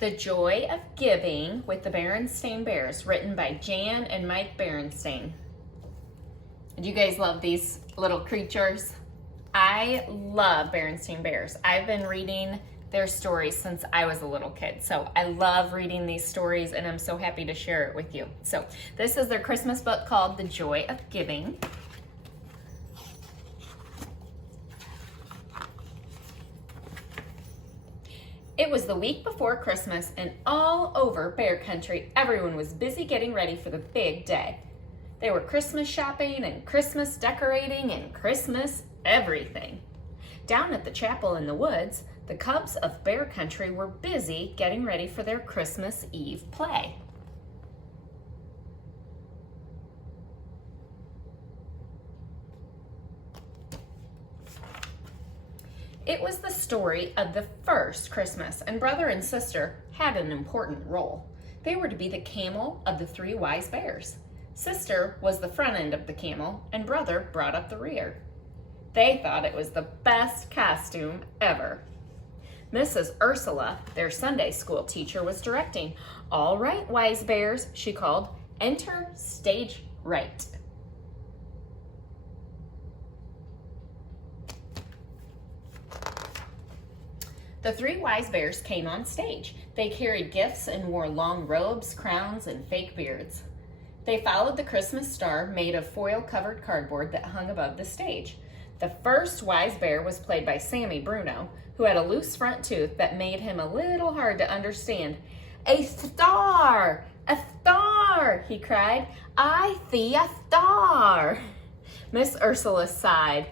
The Joy of Giving with the Berenstain Bears, written by Jan and Mike Berenstain. Do you guys love these little creatures? I love Berenstain Bears. I've been reading their stories since I was a little kid. So I love reading these stories and I'm so happy to share it with you. So this is their Christmas book called The Joy of Giving. It was the week before Christmas, and all over Bear Country, everyone was busy getting ready for the big day. They were Christmas shopping and Christmas decorating and Christmas everything. Down at the chapel in the woods, the cubs of Bear Country were busy getting ready for their Christmas Eve play. It was the story of the first Christmas, and brother and sister had an important role. They were to be the camel of the three wise bears. Sister was the front end of the camel, and brother brought up the rear. They thought it was the best costume ever. Mrs. Ursula, their Sunday school teacher, was directing. "All right, wise bears," she called, "enter stage right." The three wise bears came on stage. They carried gifts and wore long robes, crowns, and fake beards. They followed the Christmas star made of foil-covered cardboard that hung above the stage. The first wise bear was played by Sammy Bruno, who had a loose front tooth that made him a little hard to understand. "A star! A star!" he cried. "I see a star!" Miss Ursula sighed.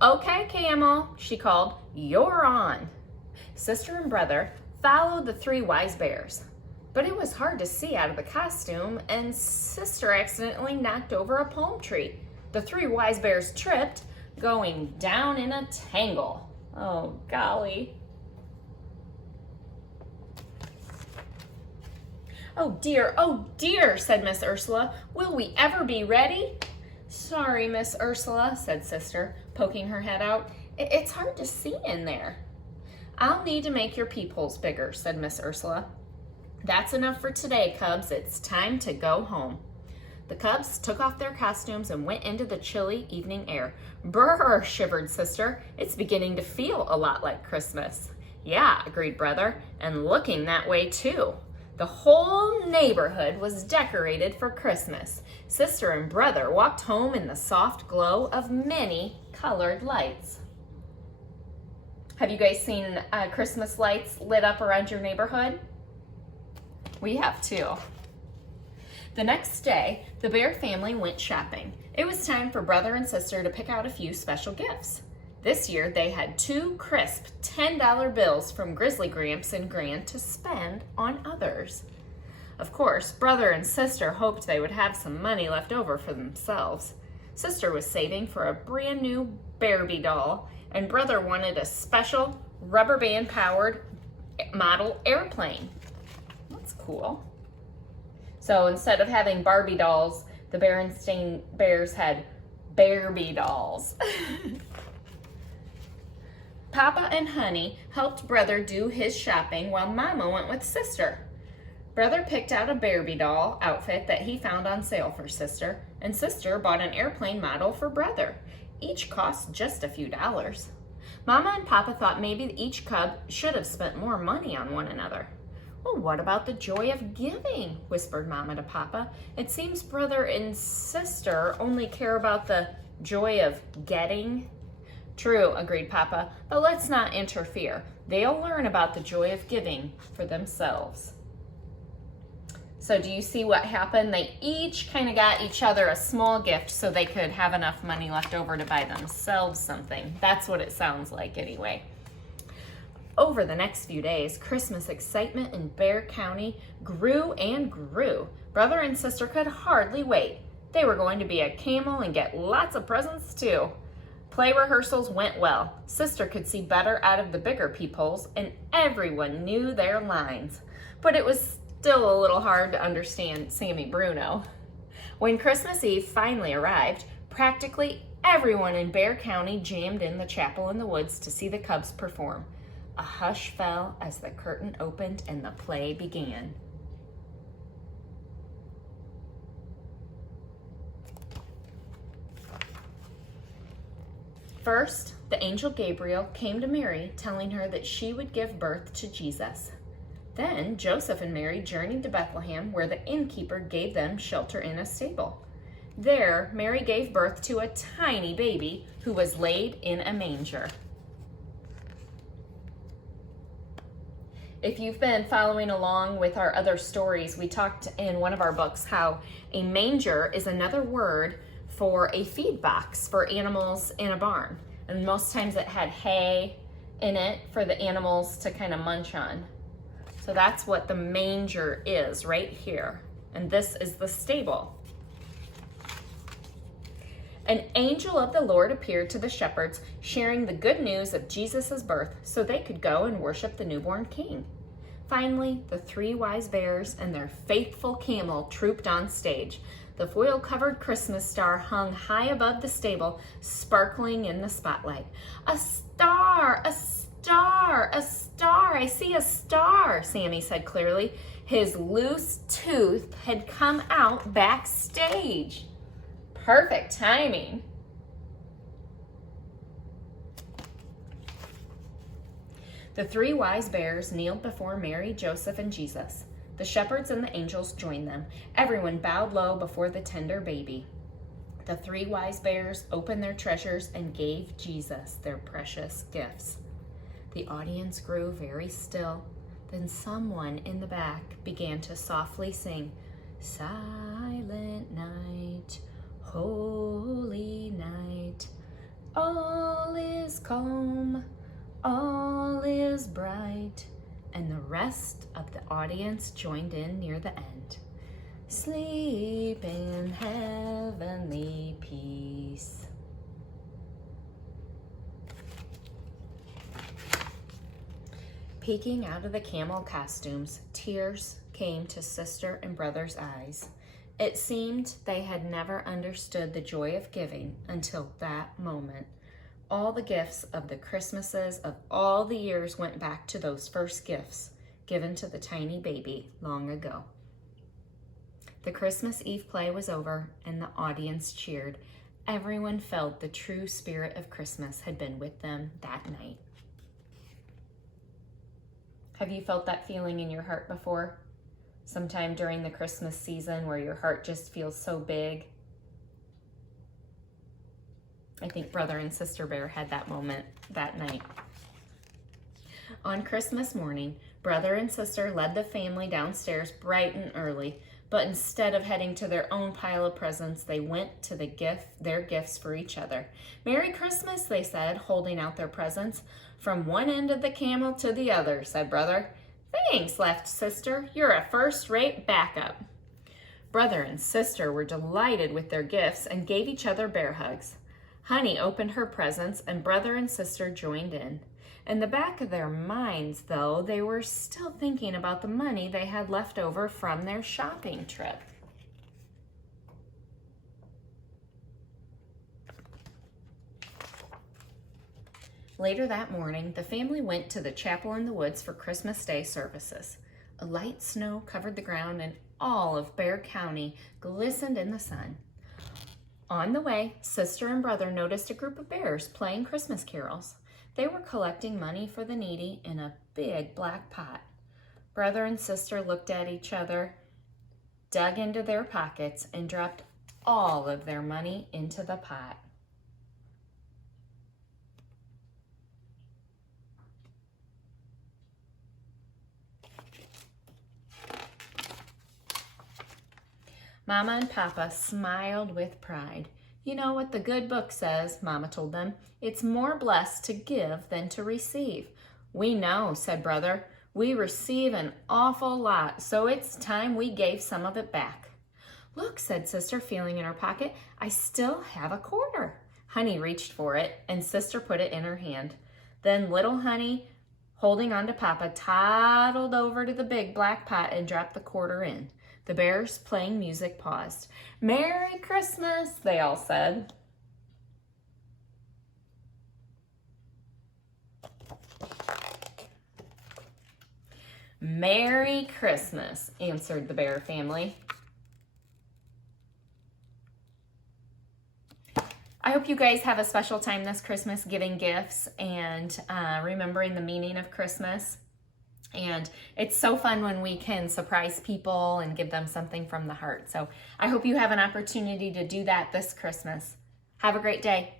"Okay, Camel," she called. "You're on." Sister and brother followed the three wise bears, but it was hard to see out of the costume, and Sister accidentally knocked over a palm tree. The three wise bears tripped, going down in a tangle. Oh, golly. "Oh dear," said Miss Ursula. "Will we ever be ready?" "Sorry, Miss Ursula," said Sister, poking her head out. "It's hard to see in there." "I'll need to make your peepholes bigger," said Miss Ursula. "That's enough for today, cubs. It's time to go home." The cubs took off their costumes and went into the chilly evening air. "Brr," shivered Sister. "It's beginning to feel a lot like Christmas." "Yeah," agreed Brother, "and looking that way too." The whole neighborhood was decorated for Christmas. Sister and Brother walked home in the soft glow of many colored lights. Have you guys seen Christmas lights lit up around your neighborhood? We have too. The next day, the Bear family went shopping. It was time for brother and sister to pick out a few special gifts. This year, they had 2 crisp $10 bills from Grizzly Gramps and Gran to spend on others. Of course, brother and sister hoped they would have some money left over for themselves. Sister was saving for a brand new Barbie doll, and brother wanted a special rubber band powered model airplane. That's cool. So instead of having Barbie dolls, the Berenstain Bears had Barbie dolls. Papa and Honey helped brother do his shopping while Mama went with sister. Brother picked out a Barbie doll outfit that he found on sale for sister, and sister bought an airplane model for brother. Each cost just a few dollars. Mama and Papa thought maybe each cub should have spent more money on one another. "Well, what about the joy of giving?" whispered Mama to Papa. "It seems brother and sister only care about the joy of getting." "True," agreed Papa, "but let's not interfere. They'll learn about the joy of giving for themselves." So do you see what happened? They each kind of got each other a small gift so they could have enough money left over to buy themselves something. That's what it sounds like anyway. Over the next few days, Christmas excitement in Bear County grew and grew. Brother and sister could hardly wait. They were going to be a camel and get lots of presents too. Play rehearsals went well. Sister could see better out of the bigger peepholes, and everyone knew their lines. But it was still a little hard to understand Sammy Bruno. When Christmas Eve finally arrived, practically everyone in Bear County jammed in the chapel in the woods to see the cubs perform. A hush fell as the curtain opened and the play began. First, the angel Gabriel came to Mary, telling her that she would give birth to Jesus. Then Joseph and Mary journeyed to Bethlehem, where the innkeeper gave them shelter in a stable. There, Mary gave birth to a tiny baby who was laid in a manger. If you've been following along with our other stories, we talked in one of our books how a manger is another word for a feed box for animals in a barn. And most times it had hay in it for the animals to kind of munch on. So that's what the manger is right here. And this is the stable. An angel of the Lord appeared to the shepherds, sharing the good news of Jesus' birth so they could go and worship the newborn king. Finally, the 3 wise bears and their faithful camel trooped on stage. The foil-covered Christmas star hung high above the stable, sparkling in the spotlight. "A star! A star! A star! I see a star," Sammy said clearly. His loose tooth had come out backstage. Perfect timing. The 3 wise bears kneeled before Mary, Joseph, and Jesus. The shepherds and the angels joined them. Everyone bowed low before the tender baby. The 3 wise bears opened their treasures and gave Jesus their precious gifts. The audience grew very still. Then someone in the back began to softly sing, "Silent night, holy night, all is calm, all is bright." And the rest of the audience joined in near the end. "Sleep in heavenly peace." Peeking out of the camel costumes, tears came to sister and brother's eyes. It seemed they had never understood the joy of giving until that moment. All the gifts of the Christmases of all the years went back to those first gifts given to the tiny baby long ago. The Christmas Eve play was over and the audience cheered. Everyone felt the true spirit of Christmas had been with them that night. Have you felt that feeling in your heart before? Sometime during the Christmas season where your heart just feels so big? I think Brother and Sister Bear had that moment that night. On Christmas morning, Brother and Sister led the family downstairs bright and early, but instead of heading to their own pile of presents, they went to their gifts for each other. "Merry Christmas," they said, holding out their presents. "From one end of the camel to the other," said Brother. "Thanks," laughed Sister. "You're a first-rate backup." Brother and Sister were delighted with their gifts and gave each other bear hugs. Honey opened her presents and Brother and Sister joined in. In the back of their minds, though, they were still thinking about the money they had left over from their shopping trip. Later that morning, the family went to the chapel in the woods for Christmas Day services. A light snow covered the ground and all of Bear County glistened in the sun. On the way, Sister and Brother noticed a group of bears playing Christmas carols. They were collecting money for the needy in a big black pot. Brother and Sister looked at each other, dug into their pockets, and dropped all of their money into the pot. Mama and Papa smiled with pride. "You know what the good book says," Mama told them. "It's more blessed to give than to receive." "We know," said Brother. "We receive an awful lot, so it's time we gave some of it back." "Look," said Sister, feeling in her pocket. "I still have a quarter." Honey reached for it, and Sister put it in her hand. Then little Honey, holding on to Papa, toddled over to the big black pot and dropped the quarter in. The bears playing music paused. "Merry Christmas," they all said. Merry Christmas, answered the bear family. I hope you guys have a special time this Christmas giving gifts and remembering the meaning of Christmas. And it's so fun when we can surprise people and give them something from the heart. So I hope you have an opportunity to do that this Christmas. Have a great day.